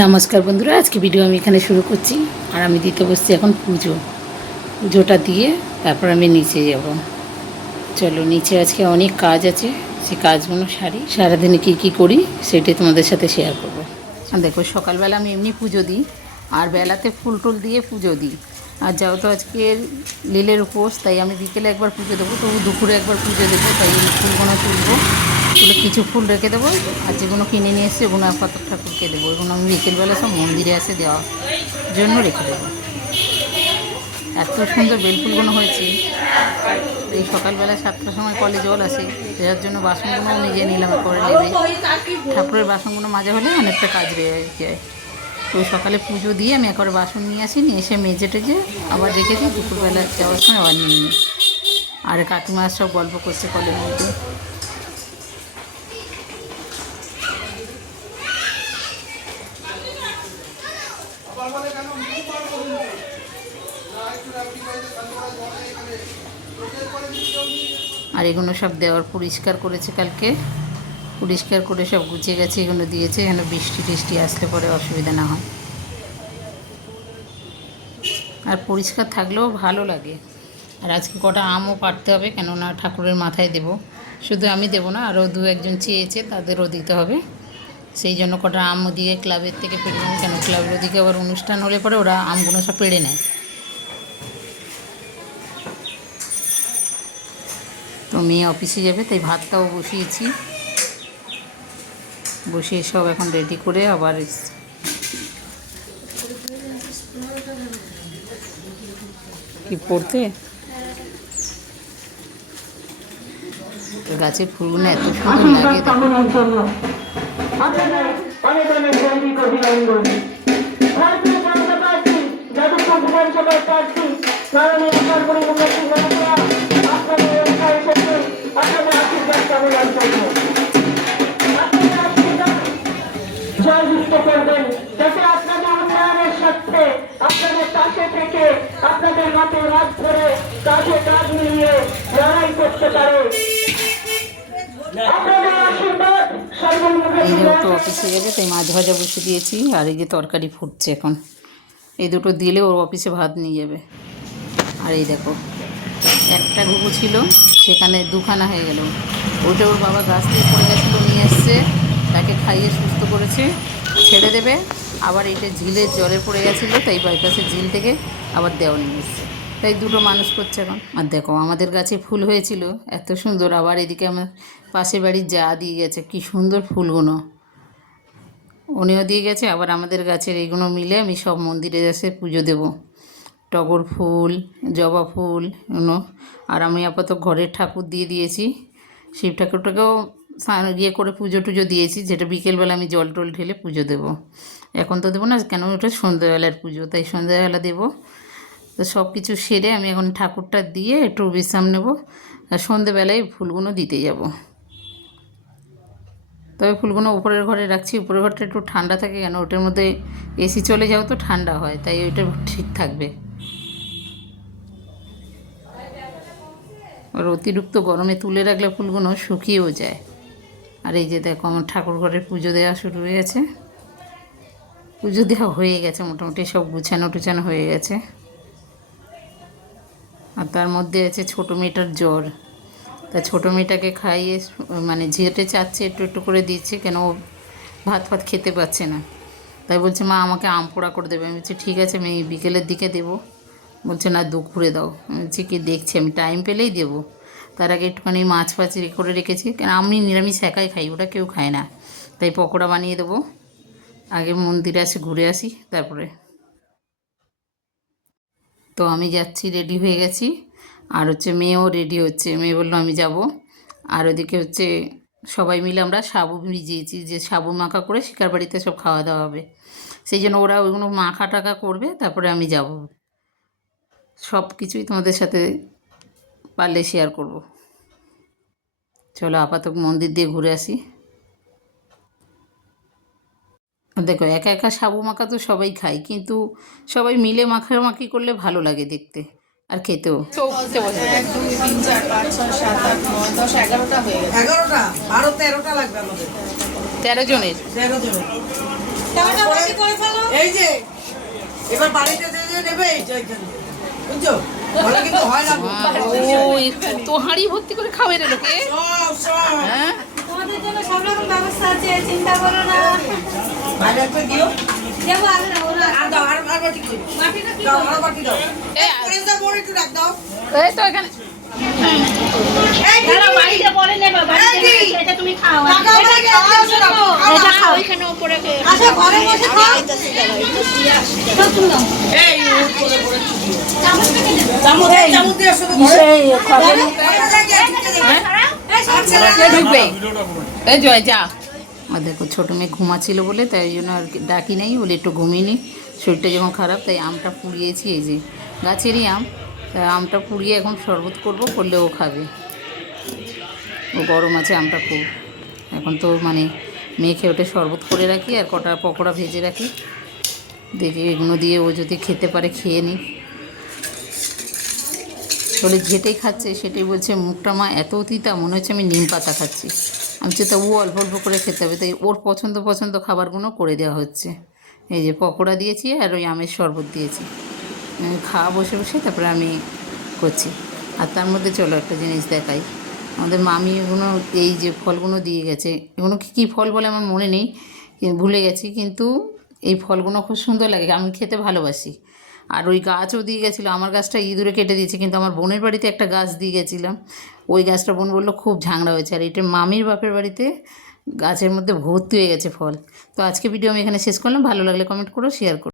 নমস্কার বন্ধুরা, আজকে ভিডিও আমি এখানে শুরু করছি। আর আমি দিতে বসছি এখন পুজোটা দিয়ে তারপর আমি নিচে যাব। চলো, নিচে আজকে অনেক কাজ আছে, সেই কাজগুলো সারাদিনে কী করি সেটাই তোমাদের সাথে শেয়ার করব। দেখো, সকালবেলা আমি এমনি পুজো দিই, আর বেলাতে ফুল টুল দিয়ে পুজো দিই। আর যেহেতু আজকে লীলের উপোস, তাই আমি বিকেলে একবার পুজো দেবো, তবু দুপুরে একবার পুজো দেবো। তাই ফুলগুলো তুলবো, তুলে কিছু ফুল রেখে দেবো, আর যেগুলো কিনে নিয়ে এসছি ওগুলো পাথর ঠাকুরকে দেবো। ওগুলো আমি বিকেলবেলা সব মন্দিরে এসে দেওয়ার জন্য রেখে দেবো। এত সুন্দর বেলফুলগুলো হয়েছে। এই সকালবেলা 7টার সময় কলে জল আসে, যার জন্য বাসনগুলোও নিজে নিলাম করে নেবে। ঠাকুরের বাসনগুলো মাজা হলে অনেকটা কাজ রয়ে যায়। তো সকালে পুজো দিয়ে আমি একবার বাসন নিয়ে আসি, নিয়ে এসে মেজে টেজে আবার রেখে দিই। দুপুরবেলা যাওয়ার সময় আবার নিয়ে নিই। আর কাকিমা সব গল্প করছে কলের মধ্যে। আর এগুলো সব দেওয়ার পরিষ্কার করেছে কালকে, পরিষ্কার করে সব গুছিয়ে গেছে, এগুলো দিয়েছে যেন বৃষ্টি টিষ্টি আসলে পরে অসুবিধা না হয়। আর পরিষ্কার থাকলেও ভালো লাগে। আর আজকে কটা আমও পাড়তে হবে, কেননা ঠাকুরের মাথায় দেব। শুধু আমি দেবো না, আরও দু একজন চেয়েছে, তাদেরও দিতে হবে। সেই জন্য কটা আমও দিয়ে ক্লাবের থেকে পেড়ে নেব, কেন ক্লাবের ওদিকে আবার অনুষ্ঠান হলে পরে ওরা আমগুলো সব পেড়ে নেয়। তো মেয়ে অফিসে যাবে, তাই ভাতটাও বসিয়েছি। বসিয়ে সব এখন রেডি করে আবার কি পড়তে। গাছের ফুলগুলো এত সুন্দর লাগে। জয়যুক্ত করবেন, যাতে আপনাদের উন্নয়নের স্বার্থে আপনাদের পাশে থেকে আপনাদের হাতে রাত ধরে কাজে কাজ মিলিয়ে লড়াই করতে পারে। তো অফিসে যাবে, তাই মাছ ভাজা বসে দিয়েছি। আর এই যে তরকারি ফুটছে এখন, এই দুটো দিলে ওর অফিসে ভাত নিয়ে যাবে। আর এই দেখো, একটা ঘুঘু ছিল, সেখানে দুখানা হয়ে গেল। ওটা ওর বাবা গাছ দিয়ে পড়ে গেছিলো, নিয়ে এসছে, তাকে খাইয়ে সুস্থ করেছে, ছেড়ে দেবে। আবার এটা ঝিলের জলে পড়ে গেছিলো, তাই বাইপাসের ঝিল থেকে আবার দেওয়া নিয়ে এসছে, তাই দুটো মানুষ করছে এখন। আর দেখো, আমাদের গাছে ফুল হয়েছিল এত সুন্দর। আবার এদিকে আমার পাশের বাড়ির যা দিয়ে গেছে, কি সুন্দর ফুলগুলো উনিও দিয়ে গেছে। আবার আমাদের গাছের এইগুলো মিলে আমি সব মন্দিরে এসে পুজো দেবো। টগর ফুল, জবা ফুল এগুলো। আর আমি আপাতত ঘরের ঠাকুর দিয়ে দিয়েছি, শিব ঠাকুরটাকেও ইয়ে করে পুজো টুজো দিয়েছি, যেটা বিকেলবেলা আমি জল টল ঢেলে পুজো দেবো। এখন তো দেবো না, কেন ওটা সন্ধ্যাবেলার পুজো, তাই সন্ধ্যাবেলা দেবো। তো সব কিছু সেরে আমি এখন ঠাকুরটা দিয়ে একটু বিশ্রাম নেব, আর সন্ধ্যেবেলায় ফুলগুলো দিতে যাব। তবে ফুলগুলো উপরের ঘরে রাখছি, উপরের ঘরটা একটু ঠান্ডা থাকে, কেন ওটার মধ্যে এসি চলে যাও তো ঠান্ডা হয়, তাই ওইটা ঠিক থাকবে। আর অতিরিক্ত গরমে তুলে রাখলে ফুলগুলো শুকিয়েও যায়। আর এই যে দেখো, আমার ঠাকুর ঘরের পুজো দেওয়া শুরু হয়ে গেছে। পুজো দেওয়া হয়ে গেছে মোটামুটি, সব গুছানো টুছানো হয়ে গেছে। আর তার মধ্যে আছে ছোটো মেয়েটার জ্বর, তা ছোটো মেয়েটাকে খাইয়ে মানে ঝিয়েটে চাচ্ছে, একটু একটু করে দিচ্ছে, কেন ও ভাত ফাত খেতে পারছে না। তাই বলছে, মা আমাকে আম পোড়া করে দেবে। আমি বলছি ঠিক আছে, আমি বিকেলের দিকে দেবো। বলছে না, দুপুরে দাও। আমি বলছি কি দেখছি, আমি টাইম পেলেই দেবো। তার আগে একটুখানি মাছ ফাছ করে রেখেছি, কেন আমি নিরামিষ একাই খাই, ওটা কেউ খায় না। তাই পকোড়া বানিয়ে দেবো। আগে মন্দিরে আসে ঘুরে আসি তারপরে। তো আমি যাচ্ছি, রেডি হয়ে গেছি। আর হচ্ছে মেয়েও রেডি হচ্ছে, মেয়ে বললো আমি যাব। আর ওদিকে হচ্ছে সবাই মিলে আমরা সাবু ভিজিয়েছি, যে সাবু মাখা করে শিকার বাড়িতে সব খাওয়া দাওয়া হবে। সেই জন্য ওরা ওইগুলো মাখা টাকা করবে, তারপরে আমি যাব। সব কিছুই তোমাদের সাথে পারলে শেয়ার করব। চলো আপাতত মন্দির দিয়ে ঘুরে আসি। দেখো, একা একা সাবু মাখা তো সবাই খায়, কিন্তু সবাই মিলে মাখামাখি করলে ভালো লাগে দেখতে আর খেতেও। 13 জনের। এই যে এবার বাড়িতে যে নেবে এই যে এখানে বুঝছো ভালো কিন্তু হয় না ও তো হাঁড়ি ভর্তি করে খাবে রে লোকে। সব হ্যাঁ তোমাদের জন্য সব রকম ব্যবস্থা আছে, চিন্তা করো না। বাইরে একটা দিও দেবো আগে না, ওরা আর দাও আর বাটি দিও মাটিটা কি দাও আর বাটি দাও এই প্রেসার মোড়ে একটু রাখ দাও এই তো এখানে এই দাঁড়া, বাড়িতে পরে নেবে, বাড়িতে এই কি? নেবে, এটা তুমি খাও। টাকা আমাকে খাওয়া শোনা এটা খাও, এখানে উপরে আসো, ঘরে বসে খাও। সব তুমি দাও। এই চামচ থেকে দেবে। চামচ দিয়ে শুধু ঘরে কে ঢুকবে? এই জয় যা। আর দেখো ছোটো মেয়ে ঘুমাচ্ছিল বলে তাই জন্য আর কি ডাকি নেই, বলে একটু ঘুমিয়ে নি, শরীরটা যখন খারাপ তাই আমটা পুড়িয়েছি, এই যে গাছেরই আম, তাই আমটা পুড়িয়ে এখন শরবত করবো, করলে ও খাবে। ও গরম আছে আমটা খুব, এখন তো মানে মেখে ওঠে শরবত করে রাখি আর কটা পকোড়া ভেজে রাখি, দেখি এগুলো দিয়ে ও যদি খেতে পারে খেয়ে নিই। বলে যেটাই খাচ্ছে সেটাই বলছে মুখটা মা এত তিতা, মনে হচ্ছে আমি নিম পাতা খাচ্ছি। আমি তো ও অল্প অল্প করে খেতে হবে, তাই ওর পছন্দ খাবারগুলো করে দেওয়া হচ্ছে। এই যে পকোড়া দিয়েছি আর ওই আমের শরবত দিয়েছি, খাওয়া বসে বসে তারপরে আমি করছি। আর তার মধ্যে চলো একটা জিনিস দেখাই, আমাদের মামি এগুলো এই যে ফলগুলো দিয়ে গেছে, এগুলো কী ফল বলে আমার মনে নেই, ভুলে গেছি, কিন্তু এই ফলগুলো খুব সুন্দর লাগে, আমি খেতে ভালোবাসি। আর ওই গাছও দিয়ে গেছিলো, আমার গাছটা ইঁদুরে কেটে দিয়েছে, কিন্তু আমার বোনের বাড়িতে একটা গাছ দিয়ে গেছিলাম, ওই গাছটা বোন বললো খুব ঝাংড়া হয়েছে, আর এটা মামির বাপের বাড়িতে গাছের মধ্যে ভর্তি হয়ে গেছে ফল। তো আজকে ভিডিও আমি এখানে শেষ করলাম, ভালো লাগলে কমেন্ট করো, শেয়ার করো।